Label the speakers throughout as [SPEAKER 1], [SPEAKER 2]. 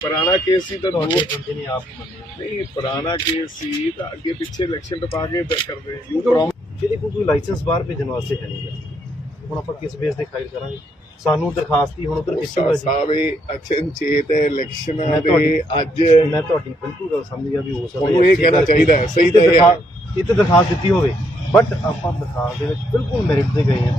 [SPEAKER 1] ਪੁਰਾਣਾ ਕੇਸ ਸੀ ਤਾਂ ਦੋ
[SPEAKER 2] ਤੁਹਾਡੇ ਬੰਦੇ ਨੇ ਆਪ ਹੀ ਮੰਨਿਆ
[SPEAKER 1] ਨਹੀਂ ਪੁਰਾਣਾ ਕੇਸ ਸੀ ਤਾਂ ਅੱਗੇ ਪਿੱਛੇ ਇਲੈਕਸ਼ਨ ਟਪਾ ਕੇ ਕਰਦੇ
[SPEAKER 2] ਜਿਹਦੇ ਕੋਲ ਕੋਈ ਲਾਇਸੈਂਸ ਬਾਹਰ ਭੇਜਣ ਵਾਸਤੇ ਹੈ ਨਹੀਂ। ਹੁਣ ਆਪਾਂ ਕਿਸ ਬੇਸ ਤੇ ਫਾਈਲ ਕਰਾਂਗੇ? ਸਾਨੂੰ ਦਰਖਾਸਤ ਹੀ ਹੁਣ ਉਧਰ ਹੋਇਆ ਜੀ
[SPEAKER 1] ਸਾਵੇ ਅਚਨਚੇਤ ਇਲੈਕਸ਼ਨਾਂ ਦੇ ਅੱਜ
[SPEAKER 2] ਮੈਂ ਤੁਹਾਡੀ ਬਿਲਕੁਲ ਗੱਲ ਸਮਝ ਗਿਆ ਵੀ ਹੋ ਸਕਦਾ
[SPEAKER 1] ਉਹਨੂੰ ਇਹ ਕਹਿਣਾ ਚਾਹੀਦਾ ਹੈ, ਸਹੀ ਤਾਂ ਇਹ ਹੈ।
[SPEAKER 2] ਦਰਖਾਸਤ ਦਿੱਤੀ ਹੋਵੇ। ਬਟ ਆਪਾਂ ਦਰਖਾਸਤ ਦੇ ਵਿੱਚ ਬਿਲਕੁਲ ਮੈਰਿਟ ਤੇ ਗਏ ਆ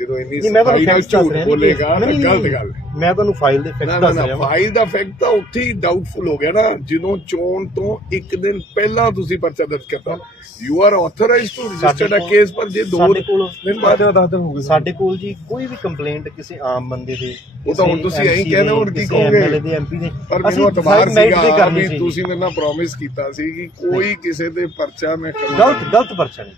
[SPEAKER 1] ਜਦੋਂ ਇੰਨੀ
[SPEAKER 2] ਨਹੀਂ ਮੈਂ ਤੁਹਾਨੂੰ
[SPEAKER 1] ਸਫ਼ਾਈ ਨਾਲ
[SPEAKER 2] ਫੈਕਟ ਦੱਸ
[SPEAKER 1] ਝੂਠ
[SPEAKER 2] ਰਿਹਾ
[SPEAKER 1] ਬੋਲੇਗਾ ਤਾਂ
[SPEAKER 2] ਨਹੀਂ, ਨਹੀਂ,
[SPEAKER 1] ਗਲਤ
[SPEAKER 2] ਨਹੀਂ,
[SPEAKER 1] ਗੱਲ ਹੈ।
[SPEAKER 2] ਮੈਂ ਤੁਹਾਨੂੰ ਫਾਈਲ ਦੇ
[SPEAKER 1] ਨਾ
[SPEAKER 2] ਫੈਕਟ
[SPEAKER 1] ਨਾ
[SPEAKER 2] ਦੱਸ
[SPEAKER 1] ਨਾ
[SPEAKER 2] ਰਿਹਾ ਵਾਂ।
[SPEAKER 1] ਫਾਈਲ ਦਾ ਫੈਕਟ ਤਾਂ ਉੱਥੇ ਹੀ ਡਾਊਟਫੁਲ ਹੋ ਗਿਆ ਨਾ ਜਦੋਂ ਚੋਣ ਤੋਂ ਇੱਕ ਦਿਨ ਪਹਿਲਾਂ ਤੁਸੀਂ ਪਰਚਾ ਦਰਜ ਕਰਤਾ you are authorised to register uh
[SPEAKER 2] ਸਾਡੇ
[SPEAKER 1] ਕੇਸ ਪਰ ਜੇ ਦੋ
[SPEAKER 2] ਸਾਡੇ ਕੋਲ
[SPEAKER 1] ਦਿਨ ਬਾਅਦ ਦਸ ਦਿਨ ਹੋ ਗਏ।
[SPEAKER 2] ਸਾਡੇ ਕੋਲ ਜੀ ਕੋਈ ਵੀ ਕੰਪਲੇਂਟ ਕਿਸੇ ਆਮ ਬੰਦੇ ਦੇ
[SPEAKER 1] ਉਹ ਤਾਂ ਹੁਣ
[SPEAKER 2] ਕਿਸੇ
[SPEAKER 1] ਤੁਸੀਂ ਇਹੀ
[SPEAKER 2] MC
[SPEAKER 1] ਕਹਿੰਦੇ
[SPEAKER 2] ਦੇ,
[SPEAKER 1] ਹੁਣ ਕੀ
[SPEAKER 2] ਕਿਸੇ
[SPEAKER 1] ਕਹੋਗੇ?
[SPEAKER 2] MLA ਦੇ ਐਮਪੀ ਦੇ।
[SPEAKER 1] ਪਰ
[SPEAKER 2] ਅਸੀਂ
[SPEAKER 1] ਮੈਨੂੰ ਇਤਬਾਰ
[SPEAKER 2] decide merit ਤੇ
[SPEAKER 1] ਸੀਗਾ
[SPEAKER 2] ਕਰਨੀ
[SPEAKER 1] ਵੀ
[SPEAKER 2] ਸੀ।
[SPEAKER 1] ਤੁਸੀਂ ਮੇਰੇ ਨਾਲ ਪ੍ਰੋਮਿਸ ਕੀਤਾ ਸੀ ਕਿ ਕੋਈ ਕਿਸੇ ਤੇ ਪਰਚਾ ਮੈਂ ਕਰੂੰਗਾ।
[SPEAKER 2] ਗਲਤ ਗਲਤ ਪਰਚਾ ਨਹੀਂ।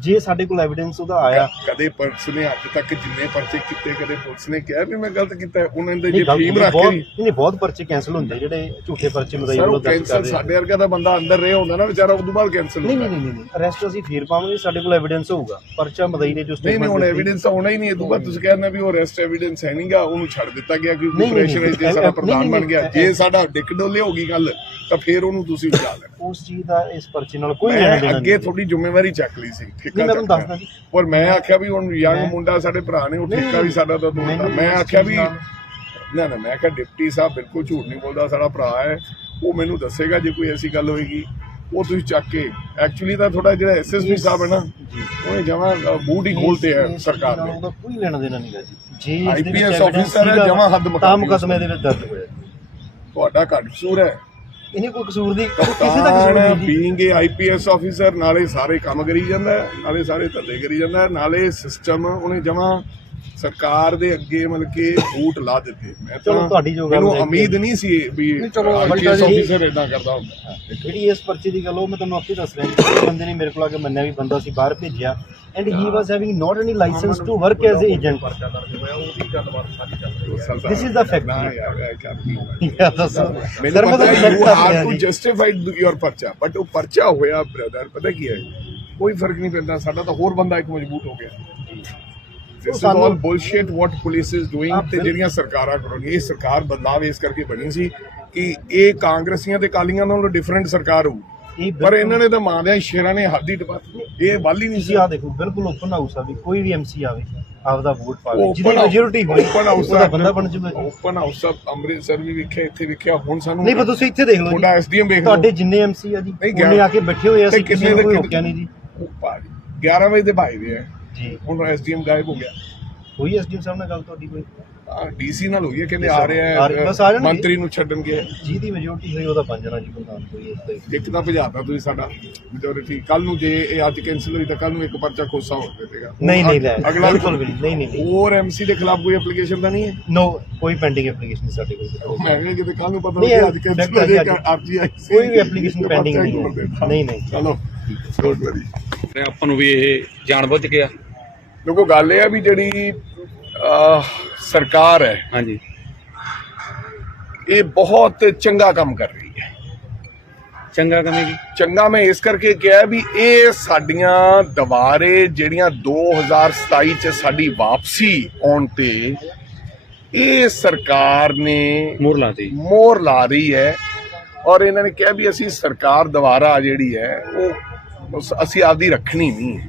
[SPEAKER 2] ਜੇ ਸਾਡੇ ਕੋਲ ਐਵੀਡੈਂਸ ਉਹਦਾ ਆਇਆ।
[SPEAKER 1] ਕਦੇ ਪੁਲਿਸ ਨੇ ਅੱਜ ਤੱਕ ਜਿੰਨੇ ਪਰਚੇ ਕੀਤੇ ਕਦੇ ਪੁਲਿਸ ਨੇ ਕਿਹਾ ਵੀ ਮੈਂ ਗਲਤ ਕੀਤਾ। ਉਹਨਾਂ ਦੇ ਜੇ ਫੀਮ ਰੱਖ ਕੇ
[SPEAKER 2] ਨਹੀਂ ਬਹੁਤ ਪਰਚੇ ਕੈਨਸਲ ਹੁੰਦੇ ਜਿਹੜੇ ਝੂਠੇ ਪਰਚੇ ਮਦਾਈ
[SPEAKER 1] ਸਰ
[SPEAKER 2] ਵੱਲੋਂ ਦਰਜ ਕਰਦੇ
[SPEAKER 1] ਸਾਡੇ ਵਰਗਾ ਦਾ ਬੰਦਾ ਅੰਦਰ ਰਿਹਾ ਹੁੰਦਾ ਨਾ ਵਿਚਾਰਾ ਉਦੋਂ ਬਾਅਦ ਕੈਂਸਲ
[SPEAKER 2] ਨਹੀਂ ਨਹੀਂ ਨਹੀਂ ਅਰੈਸਟ ਅਸੀਂ ਫੇਰ ਪਾਵਾਂਗੇ ਸਾਡੇ ਕੋਲ ਐਵੀਡੈਂਸ ਹੋਊਗਾ। ਪਰਚਾ ਮਦਈ ਨੇ ਜੋ
[SPEAKER 1] ਨਹੀਂ ਨਹੀਂ ਹੁਣ ਐਵੀਡੈਂਸ ਹੋਣਾ ਹੀ ਨਹੀਂ ਇਹ ਤੋਂ ਬਾਅਦ ਤੁਸੀਂ ਕਹਿੰਦੇ ਵੀ ਉਹ ਅਰੈਸਟ ਐਵੀਡੈਂਸ ਹੈ ਨਹੀਂਗਾ ਉਹਨੂੰ ਛੱਡ ਦਿੱਤਾ ਗਿਆ ਕਿ
[SPEAKER 2] ਨਹੀਂ, ਨਹੀਂ,
[SPEAKER 1] ਪ੍ਰੈਸ਼ਰ ਜੇ ਸਾਡਾ
[SPEAKER 2] ਨਹੀਂ,
[SPEAKER 1] ਪ੍ਰਧਾਨ ਬਣ ਗਿਆ ਜੇ ਸਾਡਾ ਡਿੱਕ ਡੋਲੇ ਹੋ ਗਈ ਗੱਲ ਤਾਂ ਫੇਰ ਉਹਨੂੰ ਤੁਸੀਂ ਉਠਾ ਲੈਣਾ।
[SPEAKER 2] ਉਸ ਚੀਜ਼ ਦਾ ਇਸ ਪਰਚੇ ਨਾਲ ਕੋਈ ਲੈਣਾ ਦੇਣਾ
[SPEAKER 1] ਅੱਗੇ ਥੋੜੀ ਜ਼ਿੰਮੇਵਾਰੀ ਚੱਕ ਲਈ ਸੀ ਠੇਕਾ
[SPEAKER 2] ਮੈਂ ਤੁਹਾਨੂੰ ਦੱਸਦਾ ਜੀ।
[SPEAKER 1] ਪਰ ਮੈਂ ਆਖਿਆ ਵੀ ਹੁਣ ਯੰਗ ਮੁੰਡਾ ਸਾਡੇ ਭਰਾ ਨੇ ਉਹ ਠੇਕਾ ਵੀ ਸਾਡਾ ਤਾਂ ਦੋਸਤ ਮੈਂ ਆਖਿਆ ਵੀ ਨਾ ਨਾ ਮੈਂ ਕਿਹਾ ਡਿਪਟੀ ਸਾਹਿਬ ਬਿਲਕੁਲ ਝੂਠ ਨਹੀਂ ਬੋਲਦਾ ਸਾਡਾ ਭਰਾ ਹੈ। ਉਹ ਮੈਨੂੰ ਦੱਸੇਗਾ ਜੇ ਕੋਈ ਐਸੀ ਗੱਲ ਹੋਏਗੀ। ਉਹ ਤੁਸੀਂ ਚੱਕ ਕੇ ਐਕਚੁਅਲੀ ਤਾਂ ਥੋੜਾ ਜਿਹੜਾ ਐਸਐਸਪੀ ਸਾਹਿਬ ਹੈ ਨਾ ਉਹਨੇ ਜਮਾ ਬੂਟ ਹੀ ਖੋਲਤੇ ਹੈ ਸਰਕਾਰ ਨੇ
[SPEAKER 2] ਉਹਦਾ ਕੋਈ ਲੈਣਾ ਦੇਣਾ ਨਹੀਂਗਾ ਜੀ। ਜੇ evidence
[SPEAKER 1] officer ਹੈ, ਜਮਾਂ ਹੱਦ
[SPEAKER 2] ਮੁਕਦਮੇ ਦੇ ਵਿੱਚ ਦਰਜ ਹੋਇਆ।
[SPEAKER 1] ਤੁਹਾਡਾ ਘੱਟ ਕਸੂਰ ਹੈ।
[SPEAKER 2] ਇਹਨੇ ਕੋਈ ਕਸੂਰ ਦੀ ਕਿਸੇ ਦਾ ਕਸੂਰ ਨਹੀਂ ਜੀ।
[SPEAKER 1] ਬੀਇੰਗ ਏ ਆਈਪੀਐਸ ਆਫੀਸਰ ਨਾਲੇ ਸਾਰੇ ਕੰਮ ਕਰੀ ਜਾਂਦਾ ਹੈ, ਨਾਲੇ ਸਾਰੇ ਧੰਦੇ ਕਰੀ ਜਾਂਦਾ ਹੈ, ਨਾਲੇ ਸਿਸਟਮ ਉਹਨੇ ਜਮਾ ਸਰਕਾਰ ਦੇ ਅੱਗੇ ਮਤਲਬ ਕਿ ਬੂਟ ਲਾ ਦਿੱਤੇ। ਮੈਂ
[SPEAKER 2] ਚਲੋ ਤੁਹਾਡੀ ਜੋ ਗੱਲ
[SPEAKER 1] ਮੈਨੂੰ। ਉਮੀਦ ਨਹੀਂ ਸੀ ਵੀ
[SPEAKER 2] ਚਲੋ
[SPEAKER 1] ਆਈਪੀਐਸ ਆਫੀਸਰ ਇਦਾਂ ਕਰਦਾ ਹੁੰਦਾ।
[SPEAKER 2] ਜਿਹੜੀ ਇਸ ਪਰਚੇ ਦੀ ਗੱਲ ਉਹ ਮੈਂ ਤੁਹਾਨੂੰ ਆਪੇ ਦੱਸ ਰਿਹਾ ਬੰਦੇ ਨੇ ਮੇਰੇ ਕੋਲ ਆ ਕੇ ਮੰਨਿਆ ਵੀ ਬੰਦਾ ਸੀ ਬਾਹਰ ਭੇਜਿਆ। And he was having not any licence to work as a agent This is the fact. ਯਾ ਦੱਸੋ
[SPEAKER 1] ਮੈਨੂੰ ਪਤਾ ਯੂ
[SPEAKER 2] ਰਿਹਾ
[SPEAKER 1] ਟੂ ਜਸਟੀਫਾਈਡ ਯੋਰ ਪਰਚਾ ਬਟ ਉਹ ਪਰਚਾ ਹੋਇਆ ਬ੍ਰਦਰ ਪਤਾ ਕੀ ਹੈ ਕੋਈ ਫ਼ਰਕ ਨਹੀਂ ਪੈਂਦਾ ਸਾਡਾ ਤਾਂ ਹੋਰ ਬੰਦਾ ਇੱਕ ਮਜ਼ਬੂਤ ਹੋ ਗਿਆ this is all bullshit what police is doing ਤੇ। ਜਿਹੜੀਆਂ ਸਰਕਾਰਾਂ ਕਰਨਗੀਆਂ ਇਹ ਸਰਕਾਰ ਬਦਲਾਵ ਇਸ ਕਰਕੇ ਬਣੀ ਸੀ ਕਿ ਇਹ ਕਾਂਗਰਸੀਆਂ ਤੇ ਕਾਲੀਆਂ ਨਾਲੋਂ ਡਿਫਰੈਂਟ ਸਰਕਾਰ ਹੋਊ ਪਰ ਇਹਨਾਂ ਨੇ ਤਾਂ ਮਾਂ ਦੇ ਸ਼ੇਰਾਂ ਨੇ ਹੱਦ ਹੀ ਟਪਾ ਦਿੱਤੀ। ਇਹ ਵੱਲ ਹੀ ਨਹੀਂ ਸੀ।
[SPEAKER 2] ਆ ਦੇਖੋ ਬਿਲਕੁਲ ਓਪਨ ਹਾਊਸ ਆ ਵੀ ਕੋਈ ਵੀ ਐਮਸੀ ਆਵੇ ਆਪਦਾ ਵੋਟ ਪਾਵੇ ਜਿਹਦੀ ਮੈਜੋਰਿਟੀ ਹੋਵੇ
[SPEAKER 1] open house
[SPEAKER 2] ਉਹਦਾ ਬੰਦਾ ਬਣ ਜੂਗਾ
[SPEAKER 1] ਓਪਨ ਹਾਊਸ ਆਫ ਅੰਮ੍ਰਿਤਸਰ ਵੀ ਵੇਖਿਆ ਇੱਥੇ ਵੇਖਿਆ ਹੁਣ ਸਾਨੂੰ
[SPEAKER 2] ਨਹੀਂ ਪਰ ਤੁਸੀਂ ਇੱਥੇ ਦੇਖ ਲਓ
[SPEAKER 1] ਤੁਹਾਡਾ ਐਸਡੀਐਮ ਵੇਖ ਲਓ।
[SPEAKER 2] ਤੁਹਾਡੇ ਜਿੰਨੇ ਐਮਸੀ ਆ ਜੀ ਉਹਨੇ ਆ ਕੇ ਬੈਠੇ ਹੋਏ ਆ ਕਿਸੇ ਨੂੰ
[SPEAKER 1] ਦੇ
[SPEAKER 2] ਕੋਈ ਰੋਕਿਆ ਨਹੀਂ ਜੀ।
[SPEAKER 1] ਉਹ ਭਾਜੀ 11 ਵਜੇ ਦੇ ਭਾਈ ਦੇ ਆ।
[SPEAKER 2] ਜੀ।
[SPEAKER 1] ਹੁਣ ਐਸਡੀਐਮ ਗਾਇਬ ਹੋ ਗਿਆ।
[SPEAKER 2] ਹੋਈ ਐਸਡੀਐਮ ਸਾਹਿਬ ਨਾਲ ਗੱਲ ਤੁਹਾਡੀ ਕੋਈ?
[SPEAKER 1] ਡੀਸੀ ਨਾਲ ਹੋਈ ਹੈ ਕਹਿੰਦੇ ਆ. ਰਿਹਾ
[SPEAKER 2] ਆ
[SPEAKER 1] ਹੈ
[SPEAKER 2] ਆ।
[SPEAKER 1] ਮੰਤਰੀ ਨੂੰ ਛੱਡਣ ਗਿਆ
[SPEAKER 2] ਜਿਹਦੀ ਮੈਜੋਰਿਟੀ ਹੋਈ ਉਹਦਾ ਬਣ ਜਾਣਾ ਜੀ ਪ੍ਰਧਾਨ ਕੋਈ ਇਸ
[SPEAKER 1] ਇੱਕ ਤਾਂ ਭਜਾਤਾ ਤੁਸੀਂ ਸਾਡਾ ਮੈਜੋਰਿਟੀ ਕੱਲ ਨੂੰ ਜੇ ਇਹ ਅੱਜ ਕੈਨਸਲ ਹੋਈ ਤਾਂ ਕੱਲ ਨੂੰ ਇੱਕ ਪਰਚਾ ਖੋਸਾ ਹੋ ਜਾਵੇਗਾ
[SPEAKER 2] ਨਹੀਂ ਨਹੀਂ ਲੈ
[SPEAKER 1] ਅਗਲਾ
[SPEAKER 2] ਬਿਲਕੁਲ ਵੀ ਨਹੀਂ ਨਹੀਂ ਨਹੀਂ
[SPEAKER 1] ਹੋਰ ਐਮਸੀ ਦੇ ਖਿਲਾਫ ਕੋਈ ਐਪਲੀਕੇਸ਼ਨ ਤਾਂ ਨਹੀਂ ਹੈ
[SPEAKER 2] ਨੋ ਕੋਈ ਪੈਂਡਿੰਗ ਐਪਲੀਕੇਸ਼ਨ ਨਹੀਂ ਸਾਡੇ ਕੋਲ
[SPEAKER 1] ਮੈਂ ਕਿਹਾ ਕਿਤੇ ਕੱਲ ਨੂੰ ਪਤਾ
[SPEAKER 2] ਨਹੀਂ,
[SPEAKER 1] ਅੱਜ ਕੈਨਸਲ ਹੋ ਜਾਏਗਾ। ਅਰਜੀ ਆਈ
[SPEAKER 2] ਕੋਈ ਵੀ pending
[SPEAKER 1] ਪਰਚਾ
[SPEAKER 2] ਨਹੀਂ। ਨਹੀਂ, ਨਹੀਂ।
[SPEAKER 1] ਚਲੋ ਡੋਂਟ ਵਰੀ
[SPEAKER 3] ਤੇ ਆਪਾਂ ਨੂੰ ਵੀ ਇਹ ਜਾਣਬੁੱਝ ਗਿਆ
[SPEAKER 1] ਦੇਖੋ ਗੱਲ ਇਹ ਹੈ ਵੀ ਜਿਹੜੀ ਸਰਕਾਰ ਹੈ।
[SPEAKER 3] ਹਾਂਜੀ।
[SPEAKER 1] ਇਹ ਬਹੁਤ ਚੰਗਾ ਕੰਮ ਕਰ ਰਹੀ ਹੈ।
[SPEAKER 3] ਚੰਗਾ ਕਮੇ ਜੀ।
[SPEAKER 1] ਚੰਗਾ ਮੈਂ ਇਸ ਕਰਕੇ ਕਿਹਾ ਵੀ ਇਹ ਸਾਡੀਆਂ ਦੁਬਾਰੇ ਜਿਹੜੀਆਂ 2027 ਚ ਸਾਡੀ ਵਾਪਸੀ ਆਉਣ ਤੇ ਇਹ ਸਰਕਾਰ ਨੇ
[SPEAKER 3] ਮੋਰਲਾ ਤੇ
[SPEAKER 1] ਮੋਹਰ ਲਾ ਰਹੀ ਹੈ ਔਰ ਇਹਨਾਂ ਨੇ ਕਿਹਾ ਵੀ ਅਸੀਂ ਸਰਕਾਰ ਦੁਬਾਰਾ ਜਿਹੜੀ ਹੈ ਉਹ ਅਸੀਂ ਆਪਦੀ ਰੱਖਣੀ ਨਹੀਂ ਹੈ।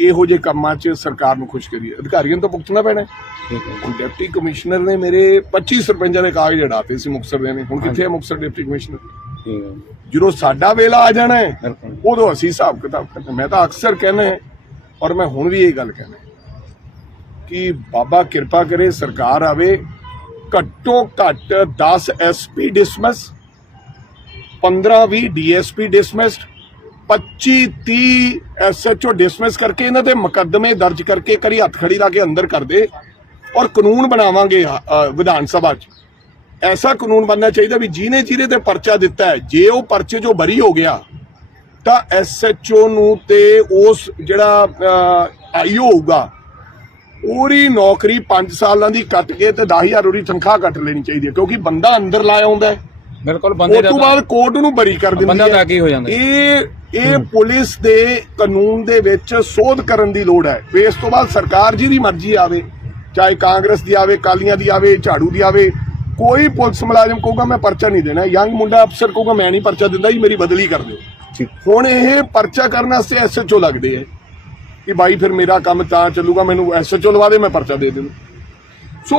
[SPEAKER 1] ਇਹੋ ਜਿਹੇ ਕੰਮਾਂ 'ਚ ਸਰਕਾਰ ਨੂੰ ਖੁਸ਼ ਕਰੀਏ। ਅਧਿਕਾਰੀਆਂ ਨੂੰ ਤਾਂ ਭੁਗਤਣਾ ਪੈਣਾ ਹੁਣ ਡਿਪਟੀ ਕਮਿਸ਼ਨਰ ਨੇ ਮੇਰੇ 25 ਸਰਪੰਚਾਂ ਦੇ ਕਾਗਜ਼ ਅੜਾਤੇ ਸੀ ਮੁਕਤਸਰ ਦੇ ਨੇ। ਹੁਣ ਕਿੱਥੇ ਹੈ ਮੁਕਤਸਰ ਡਿਪਟੀ ਕਮਿਸ਼ਨਰ? ਜਦੋਂ ਸਾਡਾ ਵੇਲਾ ਆ ਜਾਣਾ ਹੈ ਉਦੋਂ ਅਸੀਂ ਹਿਸਾਬ ਕਿਤਾਬ ਕਰਨਾ ਮੈਂ ਤਾਂ ਅਕਸਰ ਕਹਿੰਦਾ ਔਰ ਮੈਂ ਹੁਣ ਵੀ ਇਹ ਗੱਲ ਕਹਿੰਦਾ ਕਿ ਬਾਬਾ ਕਿਰਪਾ ਕਰੇ ਸਰਕਾਰ ਆਵੇ ਘੱਟੋ ਘੱਟ 10 SP dismiss 15 20 DSP dismissed 25 30 SHO dismiss ਕਰਕੇ ਇਹਨਾਂ ਦੇ ਮੁਕੱਦਮੇ ਦਰਜ ਕਰਕੇ ਕਰੀ ਹੱਥ ਖੜੀ ਲਾ ਕੇ ਅੰਦਰ ਕਰ ਦੇ ਔਰ ਕਾਨੂੰਨ ਬਣਾਵਾਂਗੇ ਅ, ਵਿਧਾਨ ਸਭਾ 'ਚ। ਐਸਾ ਕਾਨੂੰਨ ਬਣਨਾ ਚਾਹੀਦਾ ਵੀ ਜਿਹਨੇ ਜਿਹਦੇ ਤੇ ਪਰਚਾ ਦਿੱਤਾ ਹੈ ਜੇ ਉਹ ਪਰਚੇ 'ਚੋਂ ਬਰੀ ਹੋ ਗਿਆ ਤਾਂ ਐਸਐਚਓ ਨੂੰ ਤੇ ਉਸ ਜਿਹੜਾ ਆਈਓ ਹੋਊਗਾ ਉਹਦੀ ਨੌਕਰੀ 5 ਸਾਲਾਂ ਦੀ ਕੱਟ ਕੇ ਤੇ 10000 ਉਹਦੀ ਤਨਖਾਹ ਕੱਟ ਲੈਣੀ ਚਾਹੀਦੀ ਹੈ ਕਿਉਂਕਿ ਬੰਦਾ ਅੰਦਰ ਲਾਇਆ ਹੁੰਦਾ ਹੈ।
[SPEAKER 3] ਬਿਲਕੁਲ ਬੰਦੇ
[SPEAKER 1] ਉਸ ਤੋਂ ਬਾਅਦ ਕੋਰਟ ਨੂੰ ਬਰੀ ਕਰ ਦਿੰਦੀ
[SPEAKER 3] ਬੰਦਾ ਤਾਂ ਕੀ ਹੋ ਜਾਂਦਾ
[SPEAKER 1] ਇਹ ਇਹ ਪੁਲਿਸ ਦੇ ਕਾਨੂੰਨ ਦੇ ਵਿੱਚ ਸੋਧ ਕਰਨ ਦੀ ਲੋੜ ਹੈ। ਇਸ ਤੋਂ ਬਾਅਦ ਸਰਕਾਰ ਜਿਹਦੀ ਮਰਜ਼ੀ ਆਵੇ ਚਾਹੇ ਕਾਂਗਰਸ ਦੀ ਆਵੇ ਕਾਲੀਆਂ ਦੀ ਆਵੇ ਝਾੜੂ ਦੀ ਆਵੇ ਕੋਈ ਪੁਲਿਸ ਮੁਲਾਜ਼ਮ ਕਹੂਗਾ ਮੈਂ ਪਰਚਾ ਨਹੀਂ ਦੇਣਾ। ਯੰਗ ਮੁੰਡਾ ਅਫਸਰ ਕਹੂਗਾ ਮੈਂ ਨਹੀਂ ਪਰਚਾ ਦਿੰਦਾ ਜੀ ਮੇਰੀ ਬਦਲੀ ਕਰ ਦਿਓ।
[SPEAKER 3] ਠੀਕ।
[SPEAKER 1] ਹੁਣ ਇਹ ਪਰਚਾ ਕਰਨ ਵਾਸਤੇ ਐਸਐਚਓ ਲੱਗਦੇ ਆ ਕਿ ਬਾਈ ਫਿਰ ਮੇਰਾ ਕੰਮ ਤਾਂ ਚੱਲੂਗਾ ਮੈਨੂੰ ਐਸਐਚਓ ਲਵਾ ਦੇ ਮੈਂ ਪਰਚਾ ਦੇ ਦੇਣਾ ਸੋ